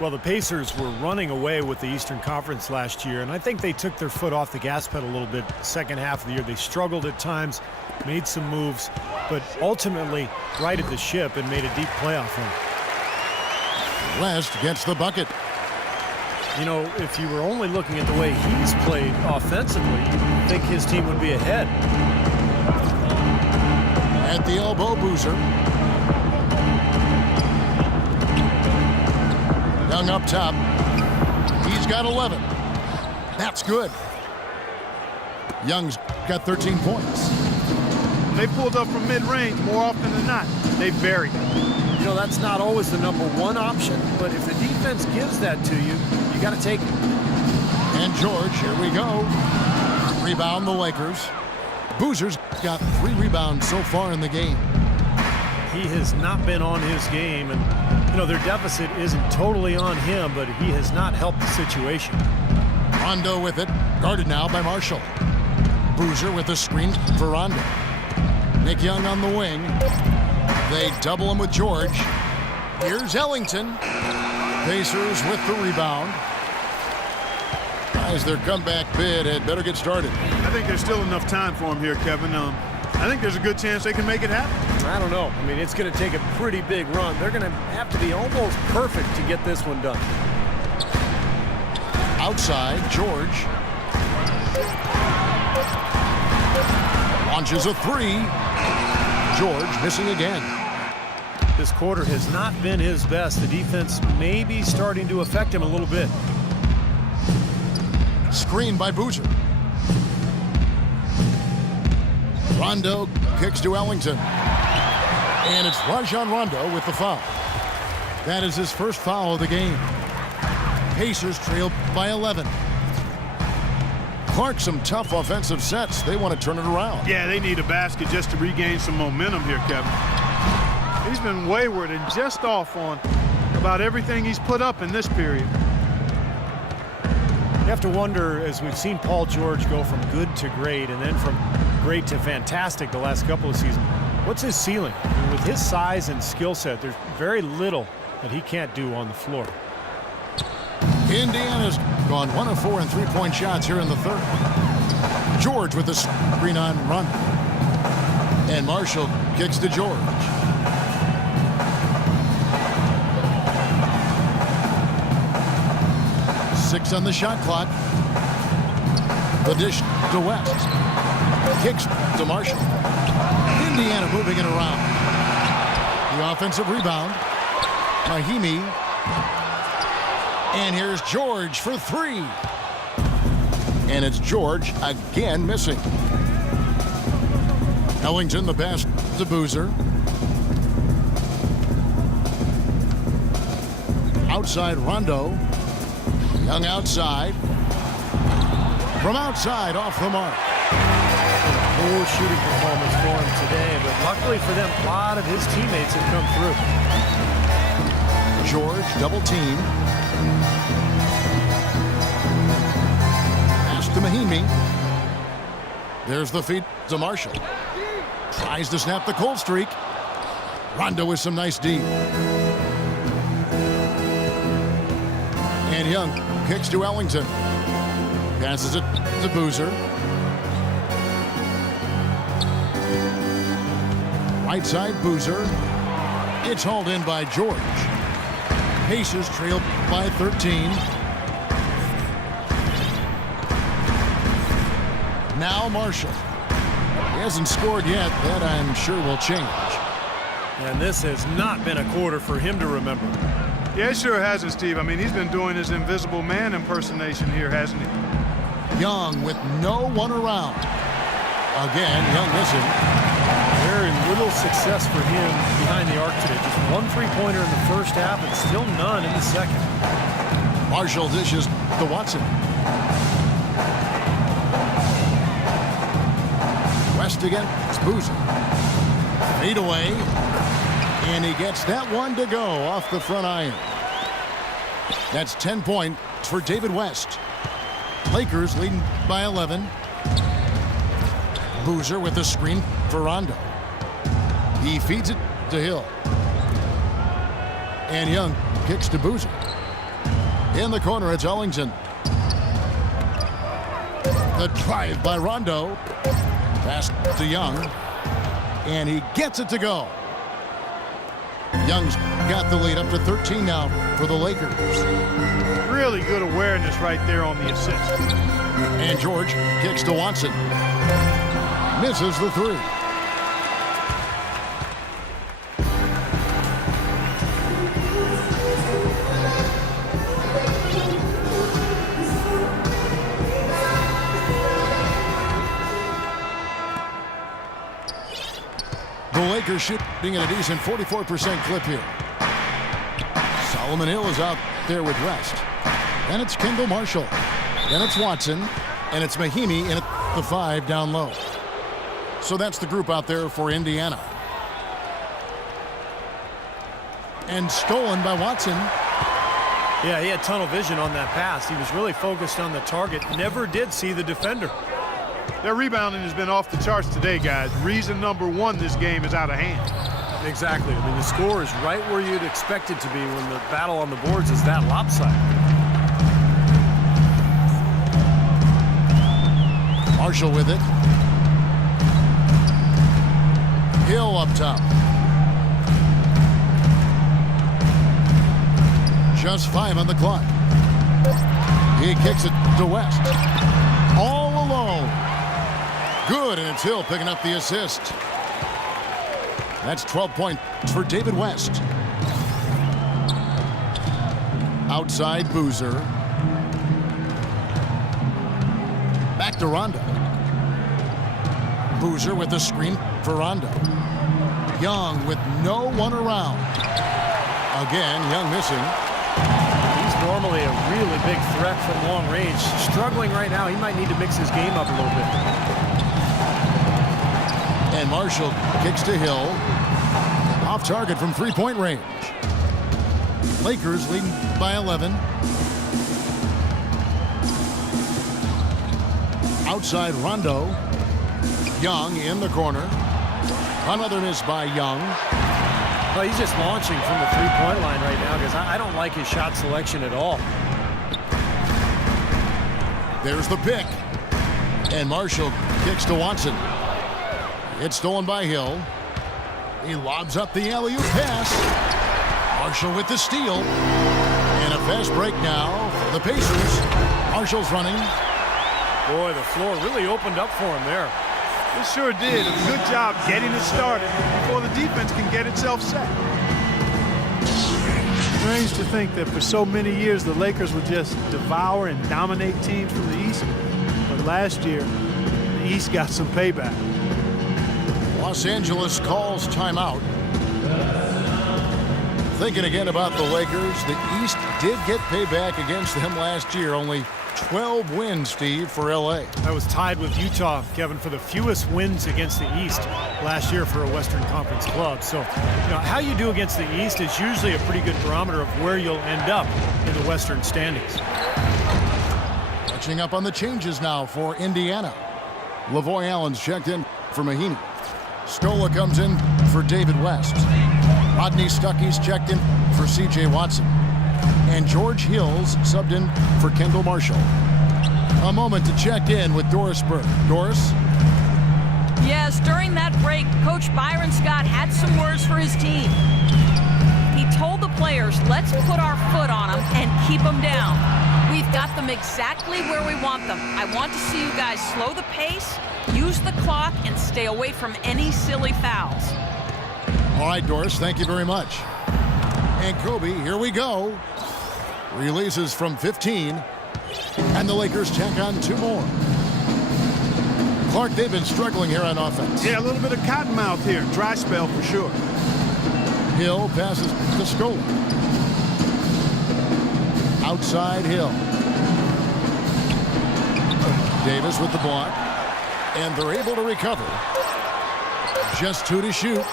Well, the Pacers were running away with the Eastern Conference last year, and I think they took their foot off the gas pedal a little bit the second half of the year. They struggled at times, made some moves, but ultimately righted the ship and made a deep playoff run. West gets the bucket. You know, if you were only looking at the way he's played offensively, you'd think his team would be ahead. At the elbow, Boozer. Young up top. He's got 11. That's good. Young's got 13 points. They pulled up from mid-range more often than not. They buried it. You know, that's not always the number one option, but if the defense gives that to you, you got to take it. And George, here we go. Rebound the Lakers. Boozer's got 3 rebounds so far in the game. He has not been on his game, and you know, their deficit isn't totally on him, but he has not helped the situation. Rondo with it, guarded now by Marshall. Boozer with the screen for Rondo. Nick Young on the wing. They double him with George. Here's Ellington. Pacers with the rebound. As their comeback bid had better get started. I think there's still enough time for him here, Kevin. I think there's a good chance they can make it happen. I don't know. I mean, it's going to take a pretty big run. They're going to have to be almost perfect to get this one done. Outside, George. Launches a 3. George missing again. This quarter has not been his best. The defense may be starting to affect him a little bit. Screen by Boozer. Rondo kicks to Ellington. And it's Rajon Rondo with the foul. That is his first foul of the game. Pacers trail by 11. Clark, some tough offensive sets. They want to turn it around. Yeah, they need a basket just to regain some momentum here, Kevin. He's been wayward and just off on about everything he's put up in this period. You have to wonder, as we've seen Paul George go from good to great and then from great to fantastic the last couple of seasons, what's his ceiling? I mean, with his size and skill set, there's very little that he can't do on the floor. Indiana's gone 1 of 4 in three-point shots here in the third. George with the screen on Rondo. And Marshall kicks to George. Six on the shot clock. The dish to West. Kicks to Marshall. Indiana moving it around. The offensive rebound. Mahimi. And here's George for 3. And it's George again missing. Ellington the pass to Boozer. Outside Rondo. Young outside. From outside off the mark. Poor shooting performance for him today, but luckily for them, a lot of his teammates have come through. George double team. Pass to Mahimi. There's the feed to Marshall. Tries to snap the cold streak. Rondo with some nice D. And Young kicks to Ellington. Passes it to Boozer. Right side Boozer. It's hauled in by George. Pacers trail by 13. Now Marshall. He hasn't scored yet. That I'm sure will change. And this has not been a quarter for him to remember. Yeah, it sure hasn't, Steve. I mean, he's been doing his invisible man impersonation here, hasn't he? Young with no one around. Again, Young missing. Very little success for him behind the arc today. Just 1 3-pointer in the first half and still none in the second. Marshall dishes to Watson. West again. It's Boozer. Fade away. And he gets that one to go off the front iron. That's 10 points for David West. Lakers leading by 11. Boozer with the screen for Rondo. He feeds it to Hill. And Young kicks to Boozer. In the corner, it's Ellington. The drive by Rondo. Pass to Young. And he gets it to go. Young's got the lead up to 13 now for the Lakers. Really good awareness right there on the assist. And George kicks to Watson. Misses the three. The Lakers shooting at a decent 44% clip here. Solomon Hill is out there with West. And it's Kendall Marshall. Then it's Watson. And it's Mahinmi in at the 5 down low. So that's the group out there for Indiana. And stolen by Watson. Yeah, he had tunnel vision on that pass. He was really focused on the target. Never did see the defender. Their rebounding has been off the charts today, guys. Reason number one, this game is out of hand. Exactly. I mean, the score is right where you'd expect it to be when the battle on the boards is that lopsided. Marshall with it. Hill up top. Just 5 on the clock. He kicks it to West. All alone. Good, and it's Hill picking up the assist. That's 12 points for David West. Outside Boozer. Back to Rondo. Boozer with the screen for Rondo. Young with no one around. Again, Young missing. He's normally a really big threat from long range. Struggling right now. He might need to mix his game up a little bit. And Marshall kicks to Hill. Off target from three-point range. Lakers leading by 11. Outside Rondo. Young in the corner. Another miss by Young. Well, he's just launching from the three-point line right now because I don't like his shot selection at all. There's the pick. And Marshall kicks to Watson. It's stolen by Hill. He lobs up the alley-oop pass. Marshall with the steal. And a fast break now for the Pacers. Marshall's running. Boy, the floor really opened up for him there. It sure did. A good job getting it started before the defense can get itself set. Strange to think that for so many years the Lakers would just devour and dominate teams from the East. But last year, the East got some payback. Los Angeles calls timeout. Thinking again about the Lakers, the East did get payback against them last year. Only 12 wins, Steve, for L.A. That was tied with Utah, Kevin, for the fewest wins against the East last year for a Western Conference club. So, how you do against the East is usually a pretty good barometer of where you'll end up in the Western standings. Catching up on the changes now for Indiana. Lavoy Allen's checked in for Mahinmi. Scola comes in for David West. Rodney Stuckey's checked in for C.J. Watson. And George Hill's subbed in for Kendall Marshall. A moment to check in with Doris Burke. Doris? Yes, during that break, Coach Byron Scott had some words for his team. He told the players, let's put our foot on them and keep them down. We've got them exactly where we want them. I want to see you guys slow the pace, use the clock, and stay away from any silly fouls. All right, Doris, thank you very much. And Kobe, here we go. Releases from 15. And the Lakers tack on 2 more. Clark, they've been struggling here on offense. Yeah, a little bit of cottonmouth here. Dry spell for sure. Hill passes to Scola. Outside Hill. Davis with the block. And they're able to recover. Just 2 to shoot.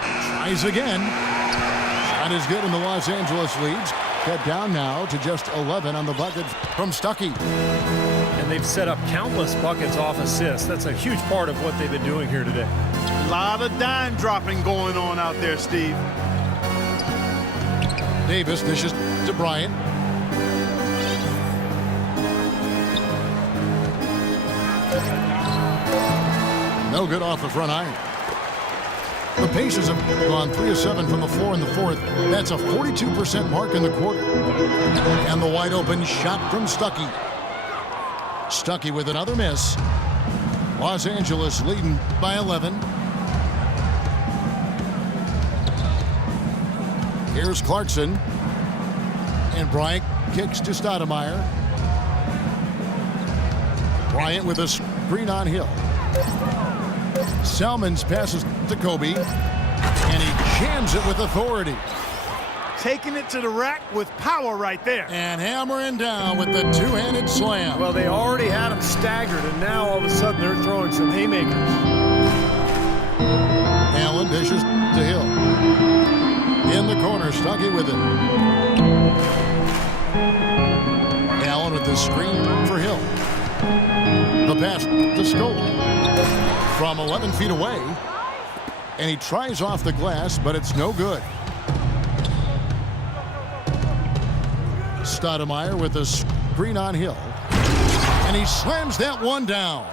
Tries again. Shot is good, and the Los Angeles leads. Cut down now to just 11 on the bucket from Stuckey. And they've set up countless buckets off assists. That's a huge part of what they've been doing here today. A lot of dime dropping going on out there, Steve. Davis dishes to Bryant. No good off the front iron. The Pacers have gone 3 of 7 from the floor in the fourth. That's a 42% mark in the quarter. And the wide open shot from Stuckey. Stuckey with another miss. Los Angeles leading by 11. Here's Clarkson. And Bryant kicks to Stoudemire. Bryant with a screen on Hill. Salmons passes to Kobe. And he jams it with authority. Taking it to the rack with power right there. And hammering down with the two-handed slam. Well, they already had him staggered, and now all of a sudden they're throwing some haymakers. Allen dishes to Hill. In the corner, Stuckey with it. Allen with the screen for Hill. The pass to Scola from 11 feet away. And he tries off the glass, but it's no good. Stoudemire with a screen on Hill. And he slams that one down.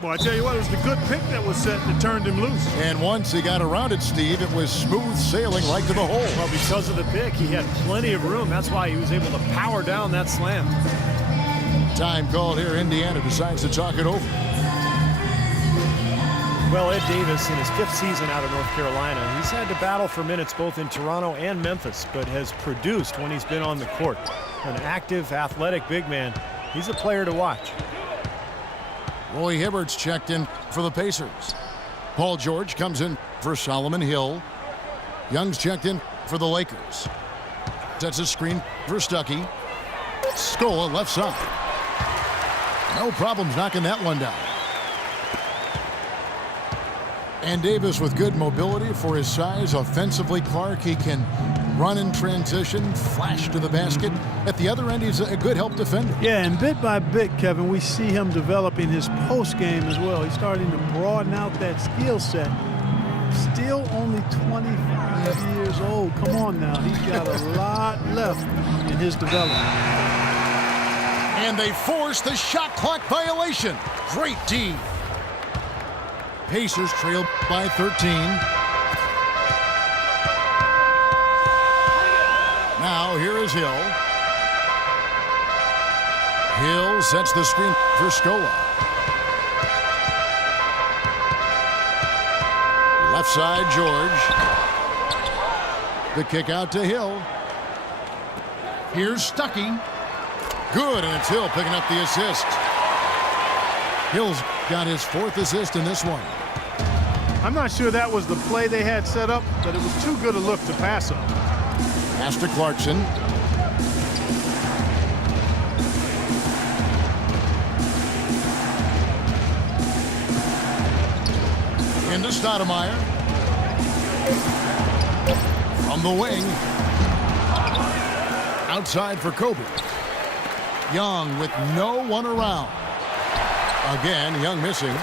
Well, I tell you what, it was the good pick that was set that turned him loose. And once he got around it, Steve, it was smooth sailing right to the hole. Well, because of the pick, he had plenty of room. That's why he was able to power down that slam. Time called here. Indiana decides to talk it over. Well, Ed Davis, in his 5th season out of North Carolina, he's had to battle for minutes both in Toronto and Memphis, but has produced when he's been on the court. An active, athletic big man. He's a player to watch. Roy Hibbert's checked in for the Pacers. Paul George comes in for Solomon Hill. Young's checked in for the Lakers. Sets a screen for Stuckey. Scola left side. No problems knocking that one down. And Davis with good mobility for his size. Offensively, Clark, he can run in transition, flash to the basket. At the other end, he's a good help defender. Yeah, and bit by bit, Kevin, we see him developing his post game as well. He's starting to broaden out that skill set. Still only 25 years old. Come on now. He's got a lot left in his development. And they force the shot clock violation. Great D. Pacers trail by 13. Now here is Hill. Hill sets the screen for Scola. Left side, George. The kick out to Hill. Here's Stuckey. Good, and it's Hill picking up the assist. Hill's got his 4th assist in this one. I'm not sure that was the play they had set up, but it was too good a look to pass up. Pass to Clarkson. Into Stoudemire. From the wing. Outside for Kobe. Young with no one around. Again, Young missing.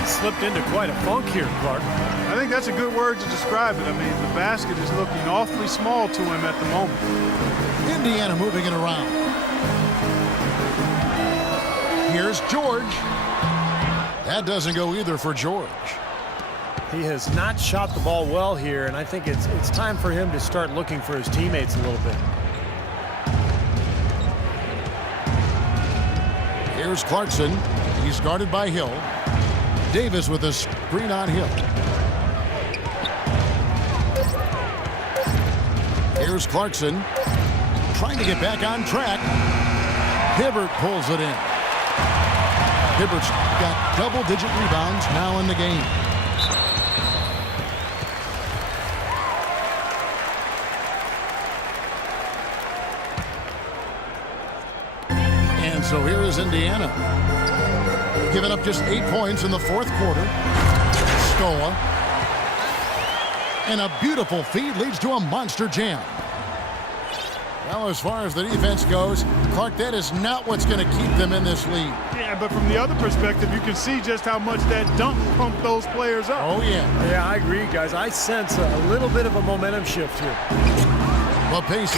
He slipped into quite a funk here, Clark. I think that's a good word to describe it. I mean, the basket is looking awfully small to him at the moment. Indiana moving it around. Here's George. That doesn't go either for George. He has not shot the ball well here, and I think it's time for him to start looking for his teammates a little bit. Here's Clarkson. He's guarded by Hill. Davis with a screen on Hill. Here's Clarkson. Trying to get back on track. Hibbert pulls it in. Hibbert's got double-digit rebounds now in the game. And so here is Indiana. Giving up just 8 points in the 4th quarter. Scola. And a beautiful feed leads to a monster jam. Well, as far as the defense goes, Clark, that is not what's going to keep them in this league. Yeah, but from the other perspective, you can see just how much that dunk pumped those players up. Oh, yeah. Yeah, I agree, guys. I sense a little bit of a momentum shift here. Well, Pacers